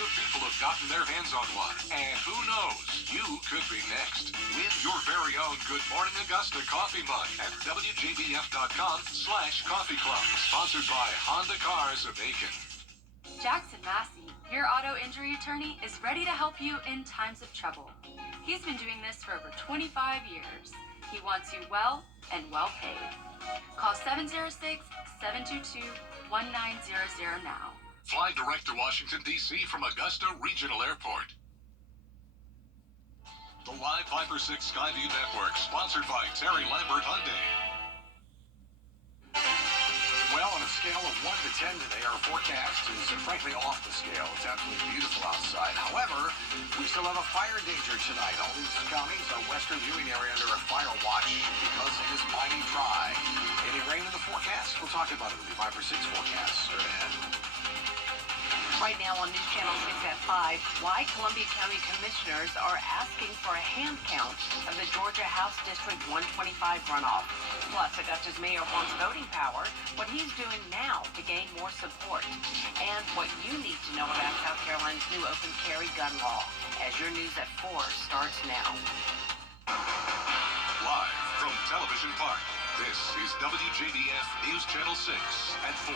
Lots of people have gotten their hands on one. And who knows, you could be next. Win your very own Good Morning Augusta coffee mug at WJBF.com/coffee club. Sponsored by Honda Cars of Aiken. Jackson Massey, your auto injury attorney, is ready to help you in times of trouble. He's been doing this for over 25 years. He wants you well and well paid. Call 706-722-1900 now. Fly direct to Washington, D.C. from Augusta Regional Airport. The Live Viper 6 Skyview Network, sponsored by Terry Lambert Hyundai. Well, on a scale of 1 to 10 today, our forecast is frankly off the scale. It's absolutely beautiful outside. However, we still have a fire danger tonight. All these counties, our western viewing area, under a fire watch because it is mighty dry. Any rain in the forecast? We'll talk about it with the Viper 6 forecast straight ahead. Right now on News Channel 6 at 5, why Columbia County Commissioners are asking for a hand count of the Georgia House District 125 runoff. Plus, Augusta's mayor wants voting power, what he's doing now to gain more support, and what you need to know about South Carolina's new open carry gun law. As your News at 4 starts now. Live from Television Park, this is WJBF News Channel 6 at 4.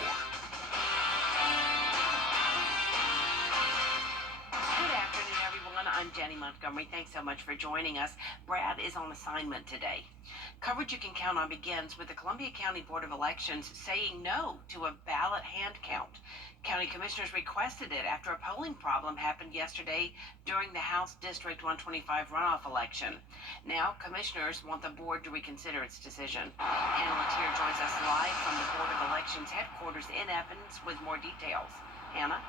Good afternoon, everyone. I'm Jenny Montgomery. Thanks so much for joining us. Brad is on assignment today. Coverage you can count on begins with the Columbia County Board of Elections saying no to a ballot hand count. County commissioners requested it after a polling problem happened yesterday during the House District 125 runoff election. Now, commissioners want the board to reconsider its decision. Hannah Latier joins us live from the Board of Elections headquarters in Evans with more details. Hannah?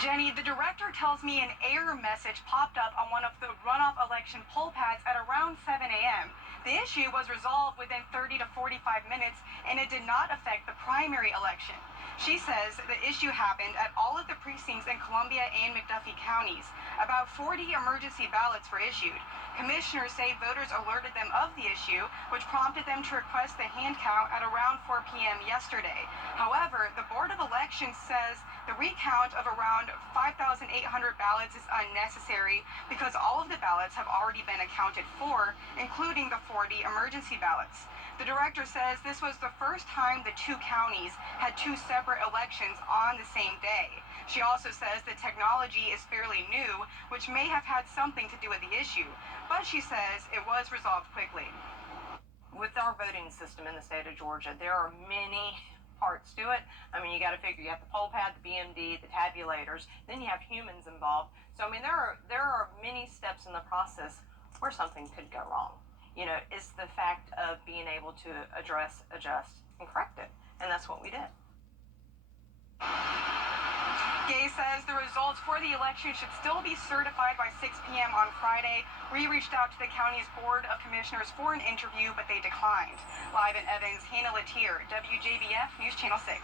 Jenny, the director tells me an error message popped up on one of the runoff election poll pads at around 7 a.m. The issue was resolved within 30 to 45 minutes, and it did not affect the primary election. She says the issue happened at all of the precincts in Columbia and McDuffie counties. About 40 emergency ballots were issued. Commissioners say voters alerted them of the issue, which prompted them to request the hand count at around 4 p.m. yesterday. However, the Board of Elections says the recount of around 5,800 ballots is unnecessary because all of the ballots have already been accounted for, including the 40 emergency ballots. The director says this was the first time the two counties had two separate elections on the same day. She also says the technology is fairly new, which may have had something to do with the issue, but she says it was resolved quickly. With our voting system in the state of Georgia, there are many parts to it. I mean, you got to figure you have the poll pad, the BMD, the tabulators, then you have humans involved. So I mean, there are many steps in the process where something could go wrong. You know, it's the fact of being able to address, adjust, and correct it, and that's what we did. Gay says the results for the election should still be certified by 6 p.m. on Friday. We reached out to the county's Board of Commissioners for an interview, but they declined. Live in Evans, Hannah Latier, WJBF News Channel 6.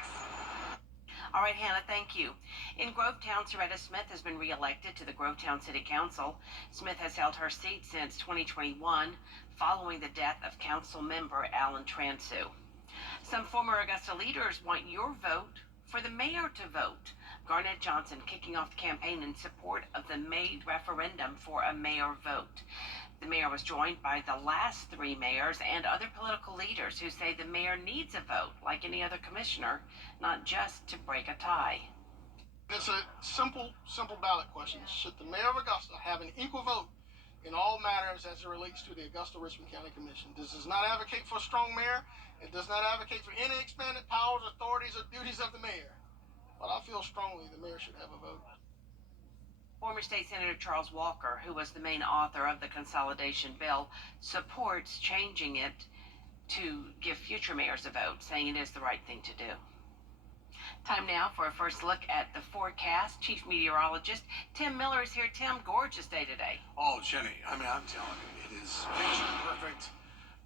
All right, Hannah, thank you. In Grovetown, Soretta Smith has been reelected to the Grovetown City Council. Smith has held her seat since 2021, following the death of council member Alan Transu. Some former Augusta leaders want your vote for the mayor to vote. Garnett Johnson kicking off the campaign in support of the May referendum for a mayor vote. The mayor was joined by the last three mayors and other political leaders who say the mayor needs a vote like any other commissioner, not just to break a tie. It's a simple ballot question. Should the mayor of Augusta have an equal vote in all matters as it relates to the Augusta-Richmond County Commission? This does not advocate for a strong mayor. It does not advocate for any expanded powers, authorities, or duties of the mayor. But I feel strongly the mayor should have a vote. Former State Senator Charles Walker, who was the main author of the consolidation bill, supports changing it to give future mayors a vote, saying it is the right thing to do. Time now for a first look at the forecast. Chief Meteorologist Tim Miller is here. Tim, gorgeous day today. Oh, Jenny, I mean, I'm telling you, it is picture perfect.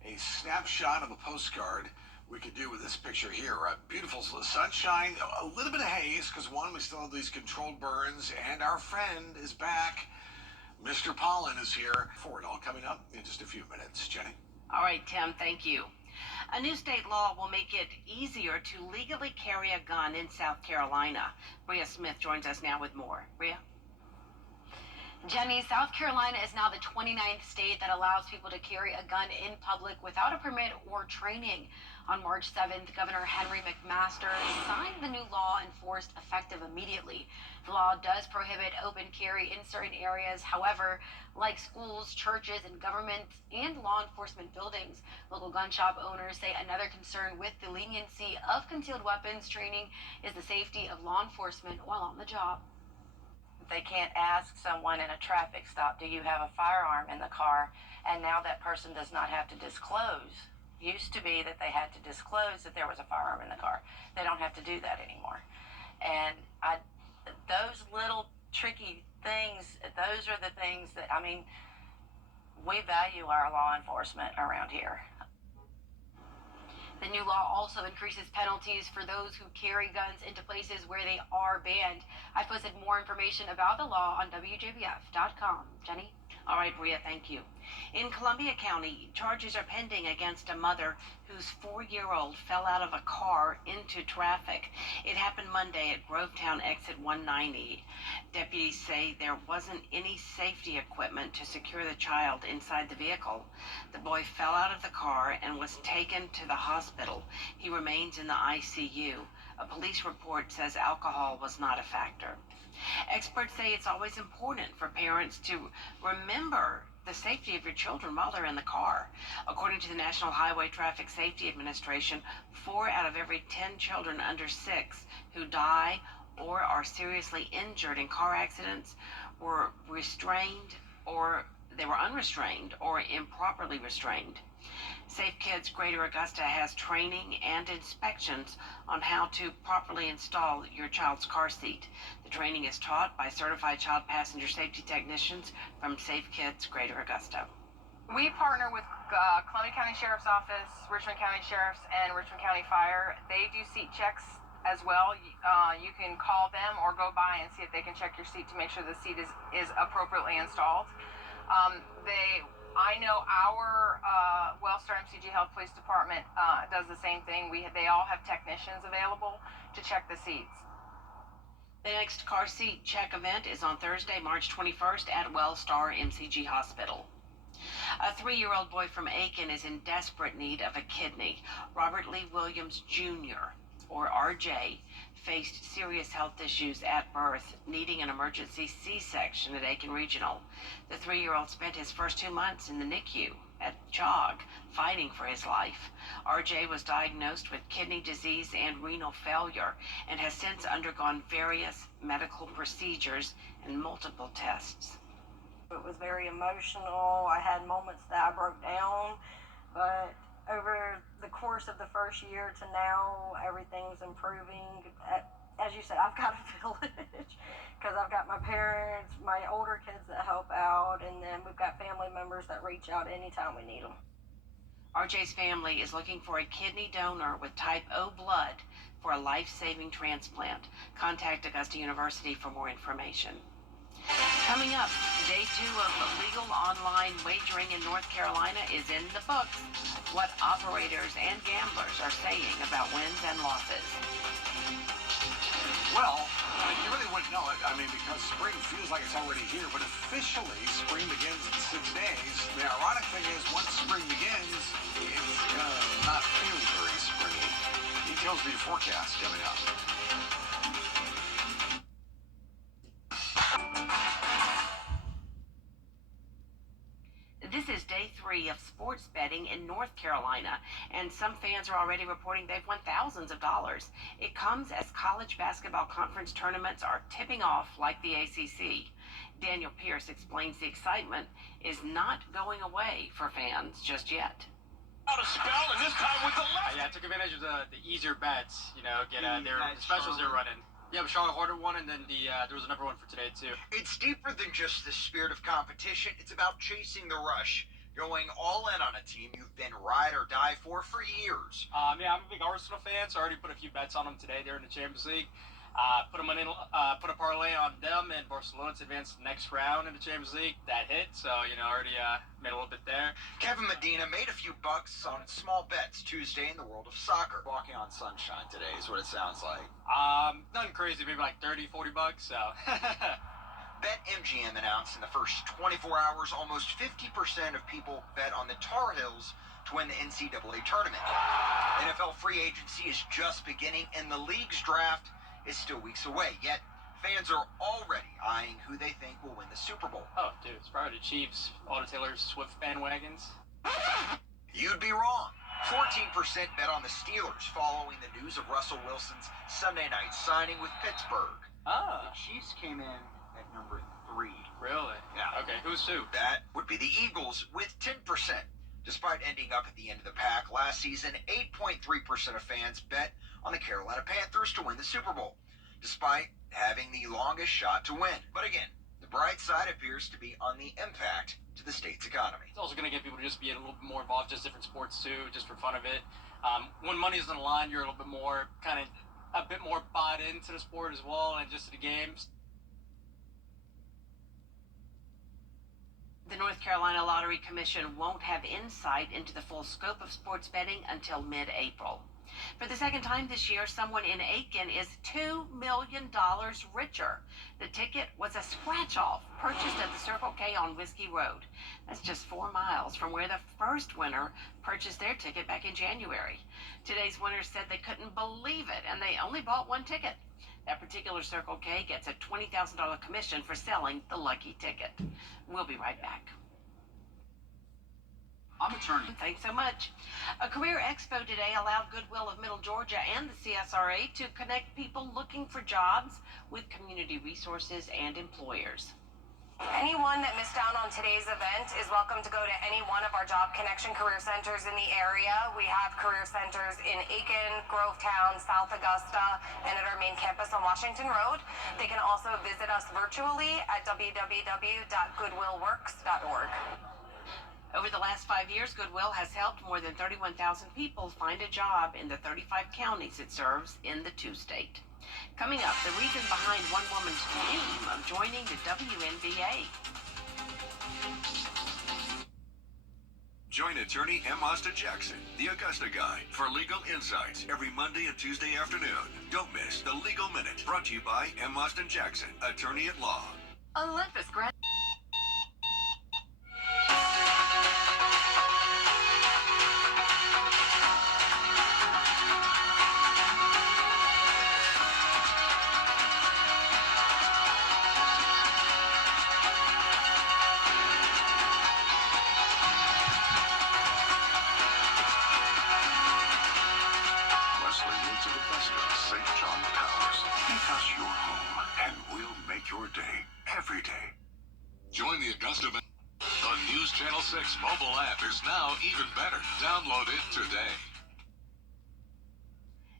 A snapshot of a postcard we could do with this picture here. Beautiful sunshine, a little bit of haze, because one, we still have these controlled burns, and our friend is back. Mr. Pollen is here. For it all coming up in just a few minutes. Jenny? All right, Tim, thank you. A new state law will make it easier to legally carry a gun in South Carolina. Bria Smith joins us now with more. Bria? Jenny, South Carolina is now the 29th state that allows people to carry a gun in public without a permit or training. On March 7th, Governor Henry McMaster signed the new law enforced effective immediately. The law does prohibit open carry in certain areas. However, like schools, churches, and government and law enforcement buildings, local gun shop owners say another concern with the leniency of concealed weapons training is the safety of law enforcement while on the job. They can't ask someone in a traffic stop, do you have a firearm in the car? And now that person does not have to disclose. Used to be that they had to disclose that there was a firearm in the car. They don't have to do that anymore. And those little tricky things, those are the things that, I mean, we value our law enforcement around here. The new law also increases penalties for those who carry guns into places where they are banned. I posted more information about the law on WJBF.com. Jenny? All right, Bria, thank you. In Columbia County, charges are pending against a mother whose 4-year-old fell out of a car into traffic. It happened Monday at Grovetown exit 190. Deputies say there wasn't any safety equipment to secure the child inside the vehicle. The boy fell out of the car and was taken to the hospital. He remains in the ICU. A police report says alcohol was not a factor. Experts say it's always important for parents to remember the safety of your children while they're in the car. According to the National Highway Traffic Safety Administration, 4 out of every 10 children under 6 who die or are seriously injured in car accidents were restrained, or they were unrestrained or improperly restrained. Safe Kids Greater Augusta has training and inspections on how to properly install your child's car seat. The training is taught by certified child passenger safety technicians from Safe Kids Greater Augusta. We partner with Columbia County Sheriff's Office, Richmond County Sheriff's, and Richmond County Fire. They do seat checks as well. You can call them or go by and see if they can check your seat to make sure the seat is appropriately installed. I know our Wellstar MCG Health Police Department does the same thing. They all have technicians available to check the seats. The next car seat check event is on Thursday, March 21st at Wellstar MCG Hospital. A 3-year-old boy from Aiken is in desperate need of a kidney. Robert Lee Williams Jr., or RJ, faced serious health issues at birth, needing an emergency C-section at Aiken Regional. The 3-year-old spent his first 2 months in the NICU at JOG, fighting for his life. RJ was diagnosed with kidney disease and renal failure and has since undergone various medical procedures and multiple tests. It was very emotional. I had moments that I broke down, but over the course of the first year to now, everything's improving. As you said, I've got a village because I've got my parents, my older kids that help out, and then we've got family members that reach out anytime we need them. RJ's family is looking for a kidney donor with type O blood for a life-saving transplant. Contact Augusta University for more information. Coming up, day 2 of legal online wagering in North Carolina is in the books. What operators and gamblers are saying about wins and losses. Well, you really wouldn't know it. I mean, because spring feels like it's already here, but officially spring begins in 6 days. The ironic thing is, once spring begins, it's gonna not feel very springy. Details of the forecast coming up. This is day 3 of sports betting in North Carolina, and some fans are already reporting they've won thousands of dollars. It comes as college basketball conference tournaments are tipping off like the ACC. Daniel Pierce explains the excitement is not going away for fans just yet. Out a spell, and this time with the left. Yeah, I took advantage of the easier bets, get their specials they're running. Yeah, but Charlotte Hornet won, and then there was another one for today, too. It's deeper than just the spirit of competition. It's about chasing the rush, going all in on a team you've been ride or die for years. Yeah, I'm a big Arsenal fan, so I already put a few bets on them today. They're in the Champions League. Put a parlay on them and Barcelona to advance the next round in the Champions League. That hit, so already made a little bit there. Kevin Medina made a few bucks on small bets Tuesday in the world of soccer. Walking on sunshine today is what it sounds like. Nothing crazy, maybe like 30, 40 bucks, so. BetMGM announced in the first 24 hours almost 50% of people bet on the Tar Heels to win the NCAA tournament. NFL free agency is just beginning, and the league's draft is still weeks away. Yet, fans are already eyeing who they think will win the Super Bowl. Oh, dude, it's probably the Chiefs, all the Taylor Swift bandwagons. You'd be wrong. 14% bet on the Steelers following the news of Russell Wilson's Sunday night signing with Pittsburgh. Ah. The Chiefs came in at number 3. Really? Yeah. Okay, who's who? That would be the Eagles with 10%. Despite ending up at the end of the pack last season, 8.3% of fans bet on the Carolina Panthers to win the Super Bowl, despite having the longest shot to win. But again, the bright side appears to be on the impact to the state's economy. It's also going to get people to just be a little bit more involved, just different sports too, just for fun of it. When money's on the line, you're a little bit more, a bit more bought into the sport as well and just to the games. The North Carolina Lottery Commission won't have insight into the full scope of sports betting until mid-April. For the second time this year, someone in Aiken is $2 million richer. The ticket was a scratch-off purchased at the Circle K on Whiskey Road. That's just 4 miles from where the first winner purchased their ticket back in January. Today's winner said they couldn't believe it, and they only bought one ticket. That particular Circle K gets a $20,000 commission for selling the lucky ticket. We'll be right back. I'm attorney. Thanks so much. A career expo today allowed Goodwill of Middle Georgia and the CSRA to connect people looking for jobs with community resources and employers. Anyone that missed out on today's event is welcome to go to any one of our Job Connection career centers in the area. We have career centers in Aiken, Grovetown, South Augusta, and at our main campus on Washington Road. They can also visit us virtually at www.goodwillworks.org. Over the last 5 years, Goodwill has helped more than 31,000 people find a job in the 35 counties it serves in the 2-state. Coming up, the reason behind one woman's dream of joining the WNBA. Join attorney M. Austin Jackson, the Augusta Guy, for legal insights every Monday and Tuesday afternoon. Don't miss the Legal Minute, brought to you by M. Austin Jackson, attorney at law. Olympus grad. Join the Augusta. The News Channel 6 mobile app is now even better. Download it today.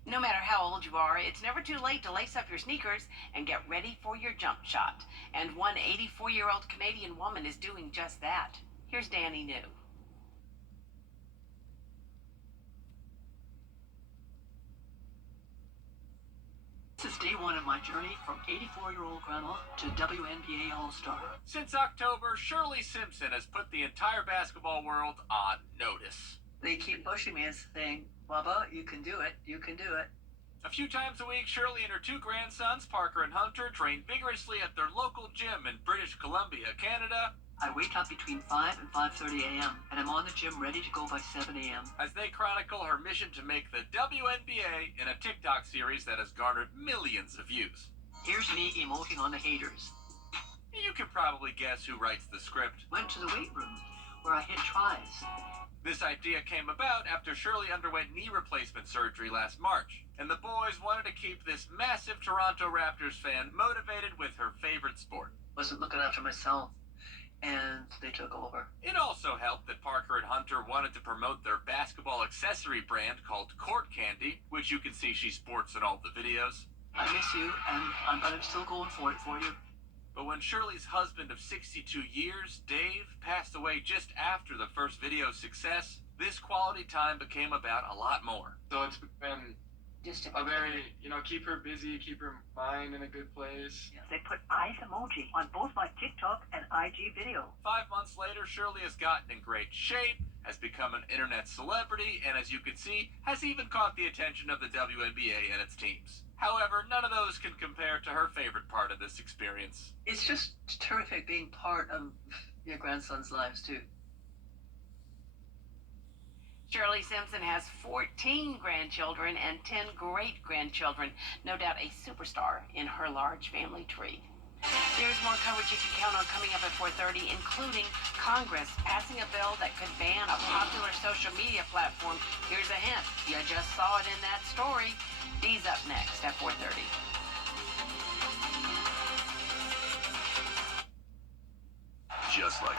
No matter how old you are, it's never too late to lace up your sneakers and get ready for your jump shot. And one 84-year-old Canadian woman is doing just that. Here's Danny Neww. This is day one of my journey from 84-year-old grandma to WNBA All-Star. Since October, Shirley Simpson has put the entire basketball world on notice. They keep pushing me and saying, Bubba, you can do it, you can do it. A few times a week, Shirley and her 2 grandsons, Parker and Hunter, train vigorously at their local gym in British Columbia, Canada. I wake up between 5 and 5:30 a.m., and I'm on the gym ready to go by 7 a.m. As they chronicle her mission to make the WNBA in a TikTok series that has garnered millions of views. Here's me emoting on the haters. You can probably guess who writes the script. Went to the weight room, where I hit tries. This idea came about after Shirley underwent knee replacement surgery last March, and the boys wanted to keep this massive Toronto Raptors fan motivated with her favorite sport. Wasn't looking after myself, and they took over. It also helped that Parker and Hunter wanted to promote their basketball accessory brand called Court Candy, which you can see she sports in all the videos. I miss you, and I'm still going for it for you. But when Shirley's husband of 62 years, Dave, passed away just after the first video's success, this quality time became about a lot more. So it's been Just to a very, keep her busy, keep her mind in a good place. They put eyes emoji on both my TikTok and IG video. 5 months later, Shirley has gotten in great shape, has become an internet celebrity, and as you can see, has even caught the attention of the WNBA and its teams. However, none of those can compare to her favorite part of this experience. It's just terrific being part of your grandson's lives too. Shirley Simpson has 14 grandchildren and 10 great-grandchildren. No doubt a superstar in her large family tree. There's more coverage you can count on coming up at 4:30, including Congress passing a bill that could ban a popular social media platform. Here's a hint. You just saw it in that story. D's up next at 4:30. Just like